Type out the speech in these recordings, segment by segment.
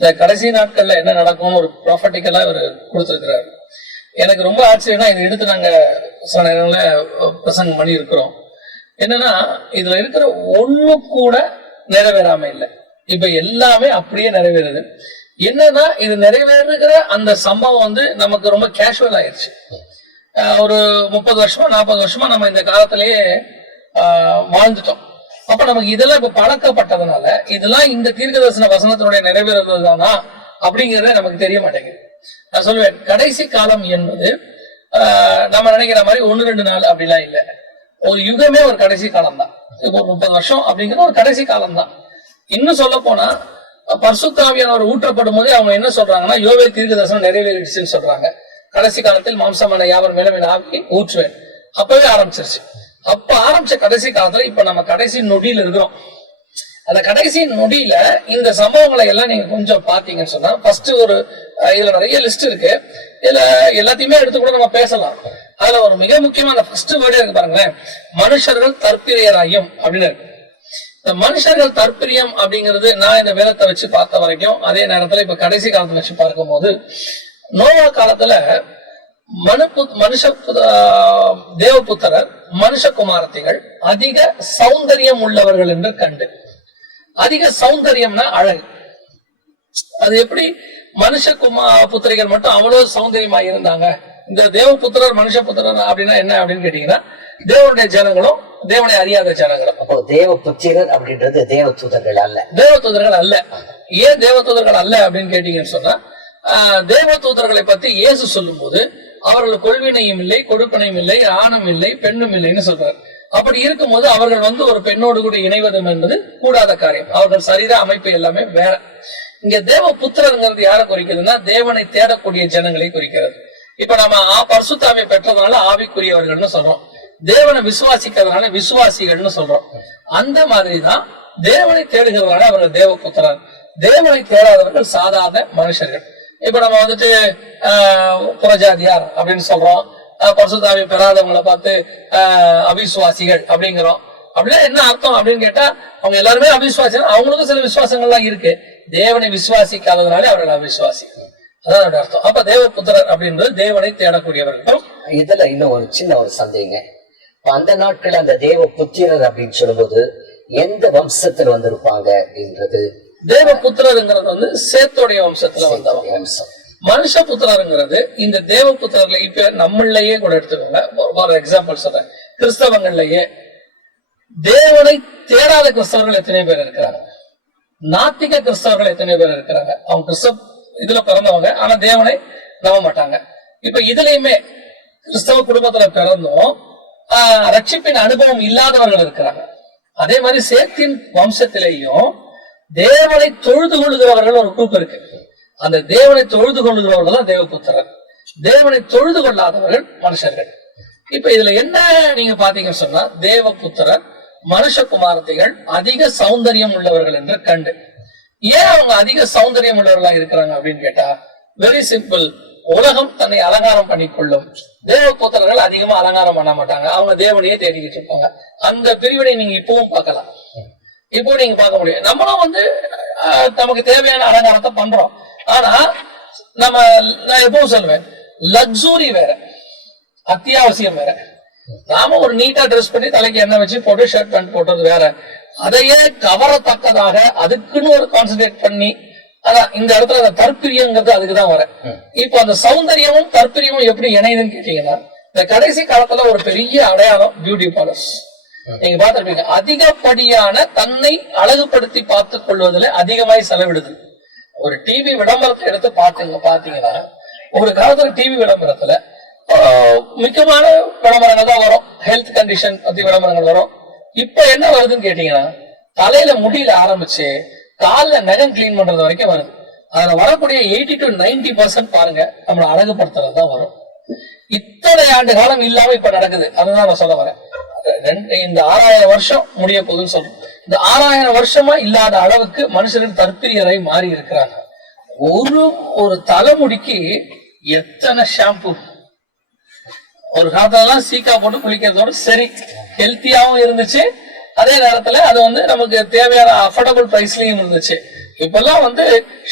இந்த கடைசி நாட்கள்ல என்ன நடக்கும்னு ஒரு ப்ராஃபட்டிக்கலா இவர் கொடுத்திருக்கிறார். எனக்கு ரொம்ப ஆச்சரியம்னா இதை எடுத்து நாங்க சில நேரங்கள்ல பிரசங்கம் பண்ணி இருக்கிறோம் என்னன்னா இதுல இருக்கிற ஒண்ணு கூட நிறைவேறாம இல்லை. இப்ப எல்லாமே அப்படியே நிறைவேறுது. என்னன்னா இது நிறைவேறுகிற அந்த சம்பவம் வந்து நமக்கு ரொம்ப கேஷுவல் ஆயிடுச்சு ஒரு முப்பது வருஷமா நாற்பது வருஷமா நம்ம இந்த காலத்திலேயே ஆஹ் வாழ்ந்துட்டோம். அப்ப நமக்கு இதெல்லாம் இப்ப பழக்கப்பட்டதுனால இதெல்லாம் இந்த தீர்க்கதரிசன வசனத்தினுடைய நிறைவேறுதல் தானா அப்படிங்கறத நமக்கு தெரிய மாட்டேங்குது. நான் சொல்லுவேன் கடைசி காலம் என்பது ஆஹ் நம்ம நினைக்கிற மாதிரி ஒன்னு ரெண்டு நாள் அப்படிலாம் இல்லை. ஒரு யுகமே ஒரு கடைசி காலம் தான் இப்போ ஒரு முப்பது வருஷம் அப்படிங்கிறது ஒரு கடைசி காலம் தான் இன்னும் சொல்ல போனா பர்சுத்தாவியானவர் ஊற்றப்படும் போது அவங்க என்ன சொல்றாங்கன்னா யோவே தீர்க்க தரிசனம் நிறைவேறிடுச்சுன்னு சொல்றாங்க. கடைசி காலத்தில் மாம்சமான யாவர் மேலும் என் ஆவி ஊற்றுவேன். அப்பவே ஆரம்பிச்சிருச்சு. அப்ப ஆரம்பிச்ச கடைசி காலத்துல இப்ப நம்ம கடைசி நொடியில இருக்கிறோம். அந்த கடைசி நொடியில இந்த சம்பவங்களை எல்லாம் நீங்க கொஞ்சம் பாத்தீங்கன்னு சொன்னா ஃபர்ஸ்ட் ஒரு இதுல நிறைய லிஸ்ட் இருக்கு. இதுல எல்லாத்தையுமே எடுத்து கூட நம்ம பேசலாம். அதுல ஒரு மிக முக்கியமான ஃபர்ஸ்ட் வேர்டே இருக்கு பாருங்களேன். மனுஷர்கள் தற்பிரியராயும் அப்படின்னு இருக்கு. இந்த மனுஷர்கள் தற்பிரியம் அப்படிங்கிறது நான் இந்த வேதத்தை வச்சு பார்த்த வரைக்கும் அதே நேரத்துல இப்ப கடைசி காலத்துல வச்சு பார்க்கும்போது நோவா காலத்துல மனு மனுஷ தேவபுத்திரர் மனுஷகுமாரத்திகள் அதிக சௌந்தரியம் உள்ளவர்கள் என்று கண்டு. அதிக சௌந்தரியம்னா அழகு. அது எப்படி? மனுஷ குமா புத்திரிகள் மட்டும் அவ்வளவு சௌந்தரியமா இருந்தாங்க. இந்த தேவபுத்திரர் மனுஷ புத்திரர் அப்படின்னா என்ன அப்படின்னு கேட்டீங்கன்னா தேவனுடைய ஜனங்களும் தேவனை அறியாத ஜனங்களும். அப்போ தேவ புத்திரர் அப்படின்றது தேவ தூதர்கள் அல்ல. தேவதூதர்கள் அல்ல. ஏன் தேவதூதர்கள் அல்ல அப்படின்னு கேட்டீங்கன்னு சொன்னா ஆஹ், தேவதூதர்களை பத்தி இயேசு சொல்லும்போது அவர்கள் கொள்வினையும் இல்லை கொடுப்பனையும் இல்லை ஆணும் இல்லை பெண்ணும் இல்லைன்னு சொல்றாரு. அப்படி இருக்கும்போது அவர்கள் வந்து ஒரு பெண்ணோடு கூட இணைவதும் என்பது கூடாத காரியம். அவர்கள் சரீர அமைப்பு எல்லாமே வேற. இங்க தேவ புத்திரங்கிறது யாரை குறிக்கிறதுனா தேவனை தேடக்கூடிய ஜனங்களை குறிக்கிறது. இப்ப நம்ம ஆ- பர்சுத்தாவை பெற்றதுனால ஆவிக்குரியவர்கள்னு சொல்றோம். தேவனை விசுவாசிக்கிறதுனால விசுவாசிகள்னு சொல்றோம். அந்த மாதிரிதான் தேவனை தேடுகிறதுனால அவர்கள் தேவ புத்திரர் தேவனை தேடாதவர்கள் சாதாரண மனுஷர்கள். இப்ப நம்ம வந்துட்டு ஆஹ், புறஜாதியார் அப்படின்னு சொல்றோம். ஆஹ், பெறாதவங்களை பார்த்து அவிசுவாசிகள் அப்படிங்கிறோம். அப்படின்னா என்ன அர்த்தம் அப்படின்னு கேட்டா அவங்க எல்லாருமே அவிசுவாசி அவங்களுக்கும் சில விசுவாசங்கள்லாம் இருக்கு. தேவனை விசுவாசிக்காததுனால அவர்கள் அவிசுவாசி அதான் அதோட அர்த்தம். அப்ப தேவ புத்திரர் அப்படின்றது தேவனை தேடக்கூடியவர்கள். இதுல இன்னும் ஒரு சின்ன ஒரு சந்தேகங்க. இப்ப அந்த நாட்கள் அந்த தேவ புத்திரர் அப்படின்னு சொல்லும்போது எந்த வம்சத்தில் வந்திருப்பாங்க அப்படின்றது தேவ புத்திரருங்கிறது வந்து சேத்தோடைய வம்சத்துல வந்தவங்க. வம்சம். மனுஷ புத்திரருங்கிறது இந்த தேவ புத்திரர்ல இப்ப நம்மளையே கூட எடுத்துக்கோங்க. ஃபார் எக்ஸாம்பிள் சொல்றேன். கிறிஸ்தவங்கள்லயே தேவனை தேடாத கிறிஸ்தவர்கள் எத்தனை பேர் இருக்கிறாங்க. நாத்திக கிறிஸ்தவர்கள் எத்தனை பேர் இருக்கிறாங்க. அவங்க கிறிஸ்தவ இதுல பிறந்தவங்க ஆனா தேவனை நம்ப மாட்டாங்க. இப்ப இதுலயுமே கிறிஸ்தவ குடும்பத்துல பிறந்தும் ரட்சிப்பின் அனுபவம் இல்லாதவர்கள் இருக்கிறாங்க. அதே மாதிரி சேத்தின் வம்சத்திலேயும் தேவனை தொழுது கொள்ளுகிறவர்கள் ஒரு குரூப் இருக்கு. அந்த தேவனை தொழுது கொள்ளுகிறவர்கள் தான் தேவபுத்திரர். தேவனை தொழுது கொள்ளாதவர்கள் மனுஷர்கள். இப்ப இதுல என்ன நீங்க பாத்தீங்கன்னு சொன்னா தேவபுத்தரர் மனுஷ குமாரத்திகள் அதிக சௌந்தரியம் உள்ளவர்கள் என்று கண்டு. ஏன் அவங்க அதிக சௌந்தரியம் உள்ளவர்களா இருக்கிறாங்க அப்படின்னு கேட்டா வெரி சிம்பிள் உலகம் தன்னை அலங்காரம் பண்ணிக்கொள்ளும். தேவபுத்திரர்கள் அதிகமா அலங்காரம் பண்ண மாட்டாங்க. அவங்க தேவனையே தேடிக்கிட்டு இருப்பாங்க. அந்த பிரிவினை நீங்க இப்பவும் பார்க்கலாம். இப்போ நீங்க பார்க்க முடியும். நம்மளும் வந்து நமக்கு தேவையான அலங்காரத்தை பண்றோம். ஆனா நம்ம நான் எப்பவும் சொல்லுவேன் லக்ஸூரி வேற. அத்தியாவசியம் வேற. நாம ஒரு நீட்டா ட்ரெஸ் பண்ணி தலைக்கு எண்ணெய் வச்சு போட்டு ஷர்ட் பேண்ட் போட்டது வேற. அதையே கவரத்தக்கதாக அதுக்குன்னு ஒரு கான்சென்ட்ரேட் பண்ணி அதான் இந்த இடத்துல அந்த தற்பிரியங்கிறது அதுக்குதான் வர. இப்போ அந்த சௌந்தரியமும் தற்பிரியமும் எப்படி இணையுதுன்னு கேட்டீங்கன்னா இந்த கடைசி காலத்துல ஒரு பெரிய அடையாளம் பியூட்டி பார்லர்ஸ் நீங்க பார்த்திருப்பீங்க. அதிகப்படியான தன்னை அழகுபடுத்தி பார்த்துக் கொள்வதில் அதிகமாய் செலவிடுது. ஒரு டிவி விளம்பரத்தை எடுத்து பாத்தீங்க பாத்தீங்கன்னா ஒரு காலத்துல டிவி விளம்பரத்துல முக்கியமான விளம்பரங்கள் தான் வரும். ஹெல்த் கண்டிஷன் பத்தி விளம்பரங்கள் வரும். இப்ப என்ன வருதுன்னு கேட்டீங்கன்னா தலையில முடியில ஆரம்பிச்சு கால்ல நகம் கிளீன் பண்றது வரைக்கும் வருது. அதுல வரக்கூடிய எயிட்டி டு 90% பர்சன்ட் பாருங்க நம்மள அழகுபடுத்துறது தான் வரும். இத்தனை ஆண்டு காலம் இல்லாம இப்ப நடக்குது. அதுதான் நான் சொல்ல வரேன். ரெண்டு இந்த ஆறாயிரம் வருஷம் முடிய போகுதுன்னு சொல்றேன் இந்த ஆறாயிரம் வருஷமா இல்லாத அளவுக்கு மனுஷர்கள் தற்பிரியரை மாறி இருக்கிறாங்க. ஒரு ஒரு தலைமுடிக்கு எத்தனை ஷாம்பு ஒரு காலத்துலலாம் சீக்கா போட்டு குளிக்கிறதோட சரி ஹெல்த்தியாவும் இருந்துச்சு. அதே நேரத்துல அது வந்து நமக்கு தேவையான அஃபோர்டபுள் பிரைஸ்லயும் இருந்துச்சு. இப்பெல்லாம் வந்து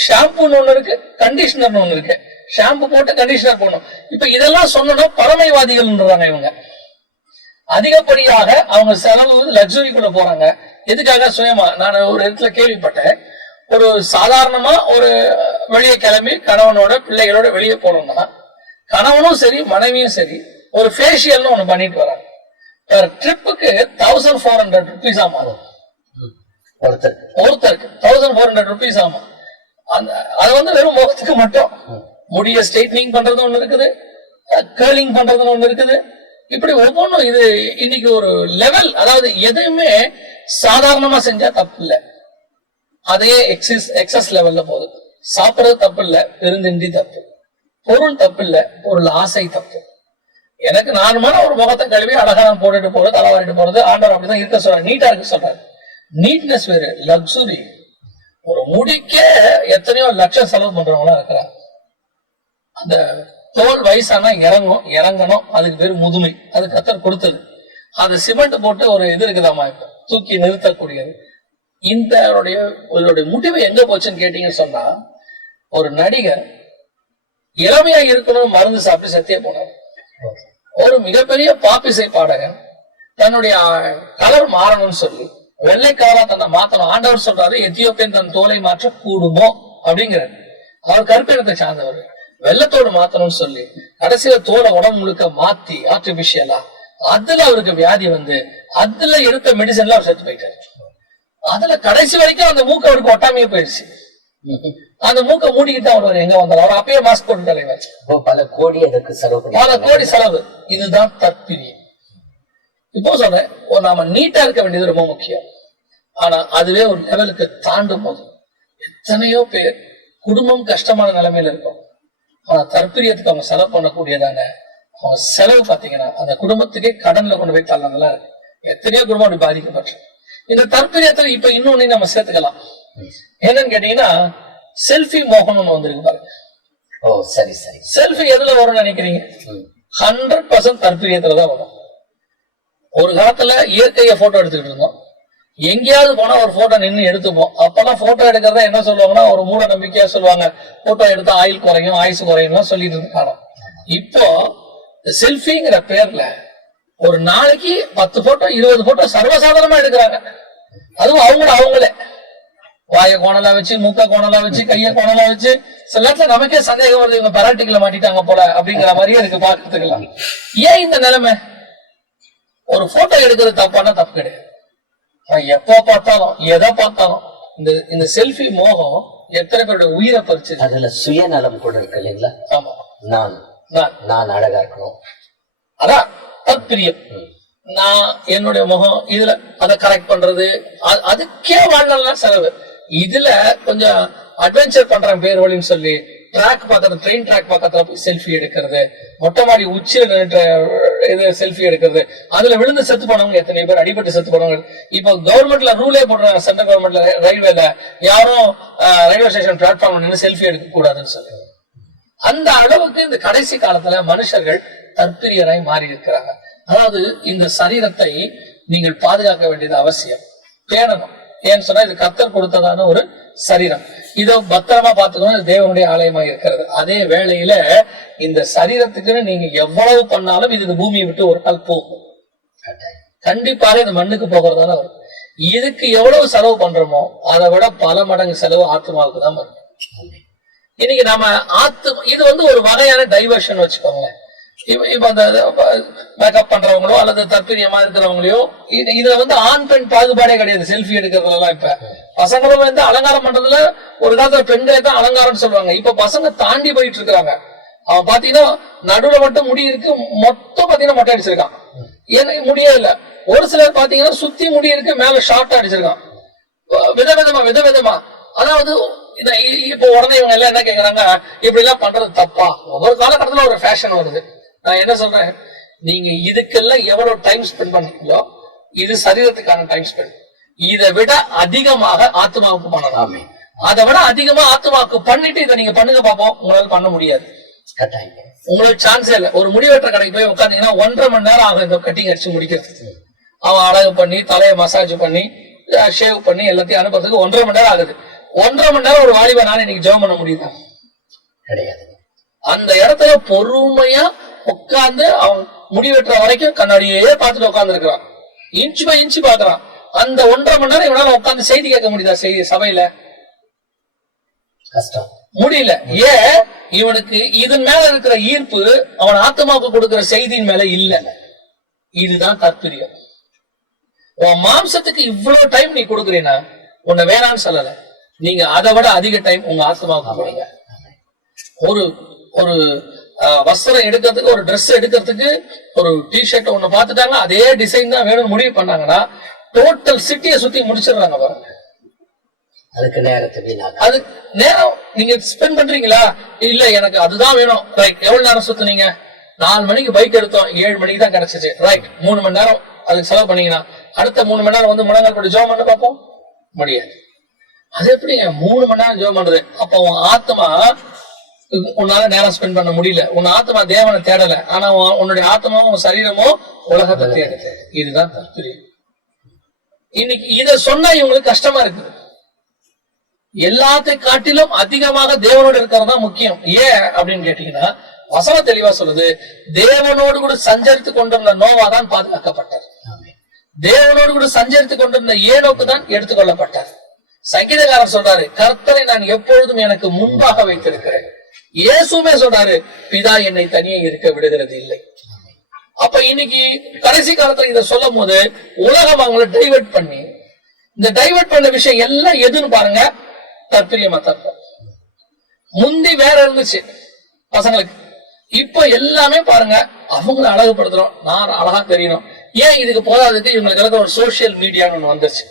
ஷாம்புன்னு ஒண்ணு இருக்கு கண்டிஷனர்னு ஒண்ணு இருக்கு. ஷாம்பு போட்டு கண்டிஷனர் போடணும். இப்ப இதெல்லாம் சொன்னோம்னா பழமைவாதிகள்ன்றாங்க இவங்க. அதிகப்படியாக அவங்க செலவு லக்ஸுரிக்குள்ள போறாங்க. எதுக்காக? சுயமா. நான் ஒரு இடத்துல கேள்விப்பட்டேன். ஒரு சாதாரணமா ஒரு வெளியே கிளம்பி கணவனோட பிள்ளைகளோட வெளியே போனோம்னா கணவனும் சரி மனைவியும் சரி ஒரு ஃபேஷியல்னு ஒண்ணு பண்ணிட்டு வராங்க. ட்ரிப்புக்கு தௌசண்ட் ஃபோர் ஹண்ட்ரட் ருபீஸ் ஆமாம் ஒருத்தர் ஒருத்தருக்கு. தௌசண்ட் ஃபோர் ஹண்ட்ரட் ருபீஸ் ஆமா. அந்த அது வந்து வெறும் முகத்துக்கு மட்டும். முடிய ஸ்ட்ரைட்னிங் பண்றது ஒண்ணு இருக்குது கேர்லிங் பண்றது ஒண்ணு இருக்குது. இப்படி ஒவ்வொன்றும் இது இன்னைக்கு ஒரு லெவல் அதாவது எதுவுமே சாதாரணமா செஞ்சா தப்பு இல்லை அதே எக்ஸஸ் எக்ஸஸ் லெவல்ல போகுது சாப்பிட்றது தப்பு இல்லை பெருந்தின்றி தப்பு. பொருள் தப்பு இல்லை பொருள் ஆசை தப்பு. எனக்கு நார்மலா ஒரு முகத்தை கழுவி அழகா நான் போட்டுட்டு போறது தலைவாரிட்டு போறது ஆண்டவர் அப்படிதான் இருக்க சொல்றாரு நீட்டா இருக்க சொல்றாரு. நீட்னஸ் வேறு லக்ஸுரி ஒரு முடிக்க எத்தனையோ லட்சம் செலவு பண்றவங்களா இருக்கிறாங்க. அந்த தோல் வயசானா இறங்கும் இறங்கணும். அதுக்கு பேர் முதுமை. அது கத்தர் கொடுத்தது. அது சிமெண்ட் போட்டு ஒரு இது இருக்குதாமா இப்ப? தூக்கி நிறுத்தக்கூடியது. இந்த உங்களுடைய முடிவு எங்க போச்சுன்னு கேட்டீங்கன்னு சொன்னா ஒரு நடிகர் இளமையா இருக்கணும்னு மருந்து சாப்பிட்டு சத்திய போனார். ஒரு மிகப்பெரிய பாப்பிசை பாடகன் தன்னுடைய கலர் மாறணும்னு சொல்லி வெள்ளைக்காரா தன்னை மாத்தணும். ஆண்டவர் சொல்றாரு எத்தியோப்பியன் தன் தோலை மாற்ற கூடுமோ அப்படிங்கிறார். அவர் கருப்பினத்தை சார்ந்தவர். வெள்ளத்தோடு மாத்தணும்னு சொல்லி கடைசியில தோலை உடம்பு முழுக்க மாத்தி ஆர்டிபிஷியலா அதுல அவருக்கு வியாதி வந்து அதுல எடுத்த மெடிசன்ல அவர் செத்து போயிட்டாரு. அதுல கடைசி வரைக்கும் அந்த மூக்கு அவருக்கு ஒட்டாமையே போயிடுச்சு. அந்த மூக்கை மூடிக்கிட்டு அவர் எங்க வந்தார்? அவர் அப்பயே மாஸ்க் போட்டு தலைவர் பல கோடி அதற்கு செலவு பல கோடி செலவு. இதுதான் தற்பிரியம். இப்போ சொல்றேன் நாம நீட்டா இருக்க வேண்டியது ரொம்ப முக்கியம். ஆனா அதுவே ஒரு லெவலுக்கு தாண்டும் போது எத்தனையோ பேர் குடும்பம் கஷ்டமான நிலைமையில இருக்கும். ஆனா தற்பிரியத்துக்கு அவங்க செலவு பண்ணக்கூடியதான அவங்க செலவு பாத்தீங்கன்னா அந்த குடும்பத்துக்கே கடன்ல கொண்டு போய் இருக்கு எத்தனையோ குடும்பம் அப்படி பாதிக்கப்பட்டு. இந்த தற்பிரியத்துல இப்ப இன்னொன்னு நம்ம சேர்த்துக்கலாம். என்னன்னு கேட்டீங்கன்னா செல்ஃபி ஒண்ணு வந்திருக்கு பாருங்க. ஓ சரி சரி. செல்ஃபி எதுல வரும்னு நினைக்கிறீங்க. ஹண்ட்ரட் பர்சன்ட் தற்பிரியத்துல தான் வரும். ஒரு காலத்துல இயற்கைய போட்டோ எடுத்துக்கிட்டு இருந்தோம். எங்கேயாவது போனா ஒரு போட்டோ நின்னு எடுத்துப்போம். அப்பெல்லாம் போட்டோ எடுக்கிறத என்ன சொல்லுவாங்கன்னா ஒரு மூட நம்பிக்கையா சொல்லுவாங்க. போட்டோ எடுத்தா ஆயில் குறையும் ஆயுசு குறையும் சொல்லிட்டு இருந்து இப்போ செல்ஃபிங்கிற பேர்ல ஒரு நாளைக்கு பத்து போட்டோ இருபது போட்டோ சர்வசாதாரணமா எடுக்கிறாங்க. அதுவும் அவங்கள அவங்களே. வாய கோணலா வச்சு மூக்க கோணலா வச்சு கைய கோணலா வச்சு சில நேரத்துல நமக்கே சந்தேகம் வருது இவங்க பெராட்டிக்கல மாட்டிட்டாங்க போல அப்படிங்கிற மாதிரியே இருக்கு பாக்குறதுக்கெல்லாம் ஏன் இந்த நிலைமை? ஒரு போட்டோ எடுக்கிறது தப்பான தப்பு கிடையாது. எப்போ பார்த்தாலும் எதை பார்த்தாலும் இந்த இந்த செல்ஃபி மோகம் எத்தனை பேருடைய உயிரை பறிச்சு அதுல சுயநலம் கூட இருக்கு இல்லைங்களா? ஆமா. நான் நான். நான் அழகா இருக்கணும். அதான் தற்பிரியம். நான் என்னுடைய முகம் இதுல அதை கரெக்ட் பண்றது அதுக்கே வாழ்நாள் செலவு. இதுல கொஞ்சம் அட்வென்ச்சர் பண்றேன் பேர் வழின்னு சொல்லி ட்ராக் பக்கத்துல ட்ரெயின் ட்ராக் பக்கத்துல போய் செல்ஃபி எடுக்கிறது. மொட்டை மாடி உச்சியில நின்று இது செல்ஃபி எடுக்கிறது. அதுல விழுந்து செத்து போனவங்க எத்தனை பேர்? அடிபட்டு செத்து போனவங்க. இப்ப கவர்மெண்ட்ல ரூலே போடுறாங்க சென்ட்ரல் கவர்மெண்ட்ல ரயில்வேல யாரும் ரயில்வே ஸ்டேஷன் பிளாட்ஃபார்ம்ல நின்று செல்ஃபி எடுக்க கூடாதுன்னு சொல்லி. அந்த அளவுக்கு இந்த கடைசி காலத்துல மனுஷர்கள் தற்பிரியராய் மாறி இருக்கிறாங்க அதாவது இந்த சரீரத்தை நீங்கள் பாதுகாக்க வேண்டியது அவசியம். பேணணும். ஏன்னு சொன்னா இது கத்தர் கொடுத்ததான ஒரு சரீரம். இதை பத்திரமா பார்த்துக்கணும். தேவனுடைய ஆலயமா இருக்கிறது. அதே வேளையில இந்த சரீரத்துக்குன்னு நீங்க எவ்வளவு பண்ணாலும் இது இந்த பூமியை விட்டு ஒரு நாள் போகும். கண்டிப்பாக இந்த மண்ணுக்கு போகிறதால வரும். இதுக்கு எவ்வளவு செலவு பண்றோமோ அதை விட பல மடங்கு செலவு ஆத்மாவுக்கு தான் வரும். இன்னைக்கு நம்ம ஆத்து இது வந்து ஒரு வகையான டைவர்ஷன் வச்சுக்கோங்களேன். இப்ப அந்த மேக்கப் பண்றவங்களோ அல்லது தற்பிரியமா இருக்கிறவங்களையோ இது இதுல வந்து ஆண் பெண் பாகுபாடே கிடையாது. செல்ஃபி எடுக்கிறதுல எல்லாம் இப்ப. பசங்களும் வந்து அலங்காரம் பண்றதுல ஒரு காலத்துல பெண்களே தான் அலங்காரம்னு சொல்லுவாங்க. இப்ப பசங்க தாண்டி போயிட்டு இருக்காங்க அவன் பாத்தீங்கன்னா நடுவுல மட்டும் முடி இருக்கு மொத்தம் பாத்தீங்கன்னா மொட்டை அடிச்சிருக்கான். எனக்கு முடியே இல்ல. ஒரு சிலர் பாத்தீங்கன்னா சுத்தி முடி இருக்கு மேல ஷார்ட் அடிச்சிருக்கான். விதவிதமா விதவிதமா அதாவது இந்த இ- இப்போ உடனே இவங்க எல்லாம் என்ன கேக்குறாங்க இப்படி எல்லாம் பண்றது தப்பா? ஒவ்வொரு காலகட்டத்துல ஒரு ஃபேஷன் வருது. நான் என்ன சொல்றேன்? நீங்க இதுக்கெல்லாம் எவ்வளவு டைம் ஸ்பெண்ட் பண்றீங்களோ இது சரீரத்துக்கான டைம் ஸ்பெண்ட் இதை விட அதிகமாக ஆத்மாவுக்கு பண்ணலாம். அதை விட அதிகமா ஆத்மாவுக்கு பண்ணிட்டு இதை நீங்க பண்ணுங்க பாப்போம். உங்களால பண்ண முடியாது. உங்களுக்கு சான்ஸே இல்லை. ஒரு முடிவெற்ற கடைக்கு போய் உட்காந்தீங்கன்னா ஒன்றரை மணி நேரம் ஆகும் இந்த கட்டிங் அடிச்சு முடிக்கிறது அவன் அழகு பண்ணி தலையை மசாஜ் பண்ணி ஷேவ் பண்ணி எல்லாத்தையும் அனுப்புறதுக்கு ஒன்றரை மணி நேரம் ஆகுது. ஒன்றரை மணி நேரம் ஒரு வாலிபனால இன்னைக்கு ஜெபம் பண்ண முடியுதா? கிடையாது. அந்த இடத்துல பொறுமையா உட்கார்ந்து அவன் முடி வெட்டுற வரைக்கும் கண்ணாடியே பார்த்துட்டு உட்கார்ந்து இருக்கிறான் இன்ச்சு பை இன்ச்சு பாக்குறான் அந்த ஒன்றரை மணி நேரம் இவனால உட்கார்ந்து செய்தி கேட்க முடியுதா? செய்தி சபையில. கஷ்டம். முடியல. ஏன் இவனுக்கு இதன் மேல இருக்கிற ஈர்ப்பு அவன் ஆத்மாவுக்கு கொடுக்கிற செய்தியின் மேல இல்ல. இதுதான் தற்பிரியம். உன் மாம்சத்துக்கு இவ்வளவு டைம் நீ கொடுக்குறீனா உன்னை வேணான்னு சொல்லல. நீங்க அதை விட அதிக டைம் உங்க ஆத்மாவுக்கு கொடுங்க. ஒரு ஒரு வஸ்திரம் எடுக்கிறதுக்கு ஒரு Dress எடுக்கிறதுக்கு ஒரு டிஷர்ட் ஒண்ணு பார்த்துட்டாங்க. அதே டிசைன் தான் வேணும்னு முடிவு பண்ணாங்கன்னா டோட்டல் சிட்டியை சுத்தி முடிச்சிடுறாங்க பாருங்க. அதுக்கு நேரத்தை அது நேரம் நீங்க ஸ்பெண்ட் பண்றீங்களா? இல்ல எனக்கு அதுதான் வேணும். ரைட் எவ்வளவு நேரம் சுத்துனீங்க? நாலு மணிக்கு பைக் எடுத்தோம். ஏழு மணிக்கு தான் கிடைச்சிச்சு. ரைட் மூணு மணி நேரம் அதுக்கு செலவு பண்ணீங்கன்னா அடுத்த மூணு மணி நேரம் வந்து முழங்கால் போட்டு ஜோம் பண்ண பார்ப்போம்? முடியாது. அது எப்படி மூணு மணி நேரம் ஜோம் பண்றது. அப்ப ஆத்மா உன்னால நேரம் ஸ்பெண்ட் பண்ண முடியல. உன் ஆத்மா தேவனை தேடல. ஆனா உன் உன்னுடைய ஆத்மாவும் உன் சரீரமும் உலகத்தை தேடுது. இதுதான் தற்கொலை இன்னைக்கு இத சொன்னா இவங்களுக்கு கஷ்டமா இருக்குது எல்லாத்தை காட்டிலும் அதிகமாக தேவனோடு இருக்கிறது தான் முக்கியம். ஏன் அப்படின்னு கேட்டீங்கன்னா வசனம் தெளிவா சொல்லுது தேவனோடு கூட சஞ்சரித்து கொண்டிருந்த நோவா தான் பாதுகாக்கப்பட்டார். தேவனோடு கூட சஞ்சரித்து கொண்டிருந்த ஏனோக்கு தான் எடுத்துக்கொள்ளப்பட்டார். சங்கீதக்காரர் சொல்றாரு கர்த்தரை நான் எப்பொழுதும் எனக்கு முன்பாக வைத்திருக்கிறேன். இயேசுமே சொல்றாரு பிதா என்னை தனியே இருக்க விடுகிறது இல்லை. அப்ப இன்னைக்கு கடைசி காலத்துல இத சொல்லும் போது உலகம் அவங்கள டைவர்ட் பண்ணி இந்த டைவர்ட் பண்ண விஷயம் எல்லாம் எதுன்னு பாருங்க தற்பிரியமா தற்பம் முந்தி வேற இருந்துச்சு பசங்களுக்கு. இப்ப எல்லாமே பாருங்க அவங்கள அழகுபடுத்துறோம். நான் அழகா தெரியணும். ஏன் இதுக்கு போதாதுக்கு இவங்களுக்கு எல்லாம் ஒரு சோசியல் மீடியான்னு ஒண்ணு வந்துருச்சு.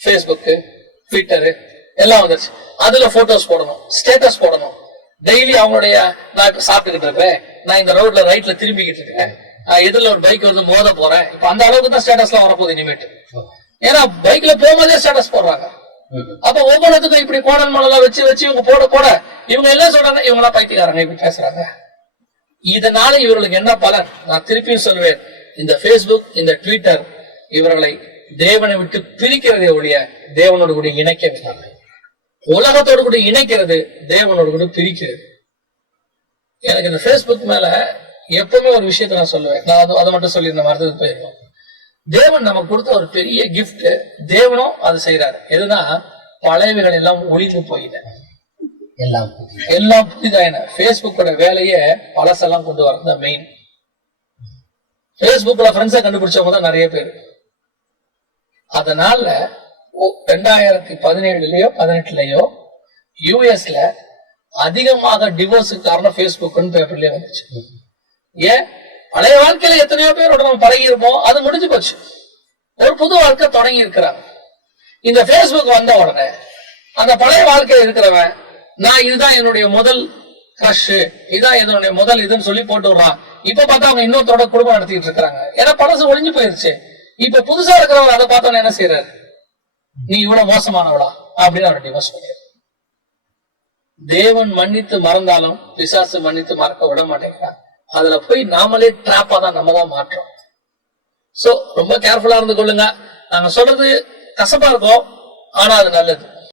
ஃபேஸ்புக்கு ட்விட்டரு எல்லாம் வந்துருச்சு. அதுல போட்டோஸ் போடணும் ஸ்டேட்டஸ் போடணும். டெய்லி அவங்களுடைய நான் இப்ப சாப்பிட்டுக்கிட்டு இருப்பேன். நான் இந்த ரோட்ல ரைட்ல திரும்பிக்கிட்டு இருக்கேன். எதிரில் ஒரு பைக் வந்து மோத போறேன். இப்ப அந்த அளவுக்கு தான் ஸ்டேட்டஸ்லாம் வரப்போகுது இனிமேட்டு. ஏன்னா பைக்ல போகும்போதே ஸ்டேட்டஸ் போடுறாங்க. அப்ப ஒவ்வொருத்துக்கும் இப்படி கோடல் மலெல்லாம் வச்சு வச்சு இவங்க போட போட இவங்க எல்லாம் சொல்றாங்க? இவங்க எல்லாம் பைத்தியக்காரங்க இப்படி பேசுறாங்க. இதனால இவர்களுக்கு என்ன பலன்? நான் திருப்பியும் சொல்லுவேன் இந்த பேஸ்புக் இந்த ட்விட்டர் இவர்களை தேவனை விட்டு பிரிக்கிறதே ஒழிய தேவனோடு கூட இணைக்கவில்லை உலகத்தோடு கூட இணைக்கிறது தேவனோடு கூட பிரிக்கிறது. எனக்கு இந்த Facebook மேல எப்பவுமே ஒரு விஷயத்தை நான் சொல்லுவேன். நான் அது- அதை மட்டும் சொல்லி இந்த மரத்துக்கு போயிருக்கோம் தேவன் நமக்கு கொடுத்த ஒரு பெரிய gift தேவனும் அது செய்யறாரு எதுனா பழையவைகள் எல்லாம் ஒளிந்து போயின. எல்லாம். எல்லாம் புதிதாயின. பேஸ்புக்கோட வேலையே பழசெல்லாம் கொண்டு வரது மெயின் பேஸ்புக்ல ஃப்ரெண்ட்ஸை கண்டுபிடிச்சவங்க தான் நிறைய பேர். அதனால ரெண்டாயிரத்தி பதினேழுலயோ பதினெட்டுலயோ யூஎஸ்ல அதிகமாக டிவோர்ஸுக்கு காரணம் பேஸ்புக்னு பேப்பர்லயே வந்துச்சு. ஏன்? பழைய வாழ்க்கையில எத்தனையோ பேரோட நம்ம பழகி இருப்போம் அது முடிஞ்சு போச்சு. ஒரு புது வாழ்க்கை தொடங்கி இருக்கிறாங்க. இந்த பேஸ்புக் வந்த உடனே அந்த பழைய வாழ்க்கையில இருக்கிறவன் நான் இதுதான் என்னுடைய முதல் கிரஷ் இதான் என்னுடைய முதல் இதுன்னு சொல்லி போட்டு விடுறான். இப்ப பார்த்தா அவங்க இன்னொருத்தோட குடும்பம் நடத்திட்டு இருக்கிறாங்க. ஏன்னா பழசு ஒளிஞ்சு போயிருச்சு. இப்ப புதுசா இருக்கிறவங்க அதை பார்த்தோன்னு என்ன செய்யறாரு நீ இவ்வளவு மோசமானவளா? அப்படின்னு அவரை டிவோர்ஸ் பண்ணிடுறாரு தேவன் மன்னித்து மறந்தாலும் பிசாசு மன்னித்து மறக்க விட மாட்டேங்கிறான் அதுல போய் நாமளே ட்ராப்பா தான் நம்ம தான் மாற்றோம். சோ ரொம்ப கேர்ஃபுல்லா இருந்து கொள்ளுங்க. நாங்க சொல்றது கசப்பா இருக்கும் ஆனா அது நல்லது.